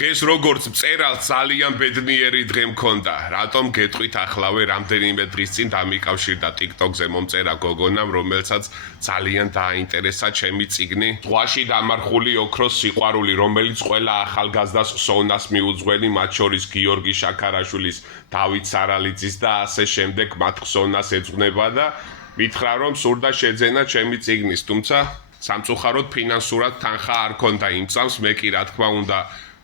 დღეს როგორც მწერალს ძალიან ბედნიერი დღე მქონდა. რატომ გეტყვით ახლავე რამდენიმე დღის წინ დამიკავშირდა TikTok-ზე მომწერა გოგონამ, რომელსაც ძალიან დააინტერესა ჩემი წიგნი. ზღვაში დამარხული ოქროს სიყვარული, რომელიც ყველა ახალგაზრდას ხსოვნას მიუძღვენი, მათ შორის გიორგი შაქარაშვილის, დავით სარალიძის და ასე შემდეგ მათ ხსოვნას ეძღვნება და მითხრა რომ სურდა შეძენა ჩემი წიგნის, თუმცა სამწუხაროდ ფინანსურად თანხა არ ქონდა იმ წამს, მე კი რა თქმა უნდა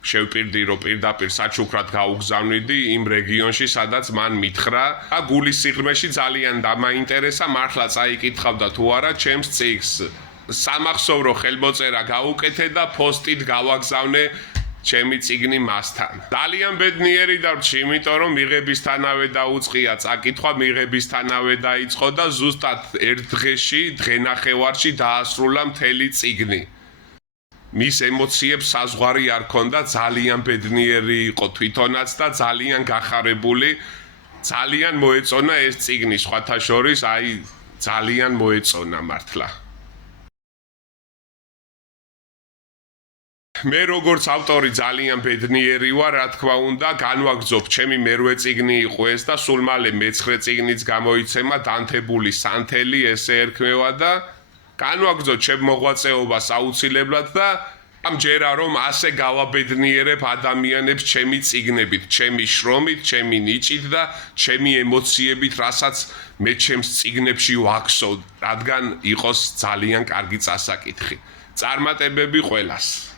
შევპირდი რომ პირდაპირ საჩუქრად გაუგზავნიდი იმ რეგიონში, სადაც მან მითხრა და გულის სიღრმეში ძალიან დამაინტერესა, მართლა წაიკითხავდა თუ არა ჩემს წიგნს. სამახსოვრო ხელმოწერა გაუკეთე და პოსტით გავაგზავნე ჩემი წიგნი მასთან. ძალიან ბედნიერი დარჩი, იმიტომ რომ მიღებისთანავე დაუწყია წაკითხვა, მიღებისთანავე დაიწყო და ზუსტად ერთ დღეში, დღენახევარში დაასრულა მთელი წიგნი. მის ემოციებს საზღვარი არ ქონდა, ძალიან ბედნიერი იყო თვითონაც და ძალიან გახარებული, ძალიან მოეწონა ეს წიგნი, სხვათა შორის, ძალიან მოეწონა მართლა. მე როგორც ავტორი ძალიან ბედნიერი ვარ, რა თქმა უნდა, განვაგრძობ, ჩემი მერვე წიგნი იყო ეს და სულ მალე მეცხრე წიგნიც გამოიცემა, დანთებული სანთელი ესე ერქმევა და განვაგრძობ ჩემ მოღვაწეობას აუცილებლად და ამჯერა რომ ასე გავაბედნიერებ ადამიანებს ჩემი წიგნებით, ჩემი შრომით, ჩემი ნიჭით და ჩემი ემოციებით, რასაც მე ჩემს წიგნებში ვაქსოვ, რადგან იყოს ძალიან კარგი წასაკითხი. წარმატებები ყველას.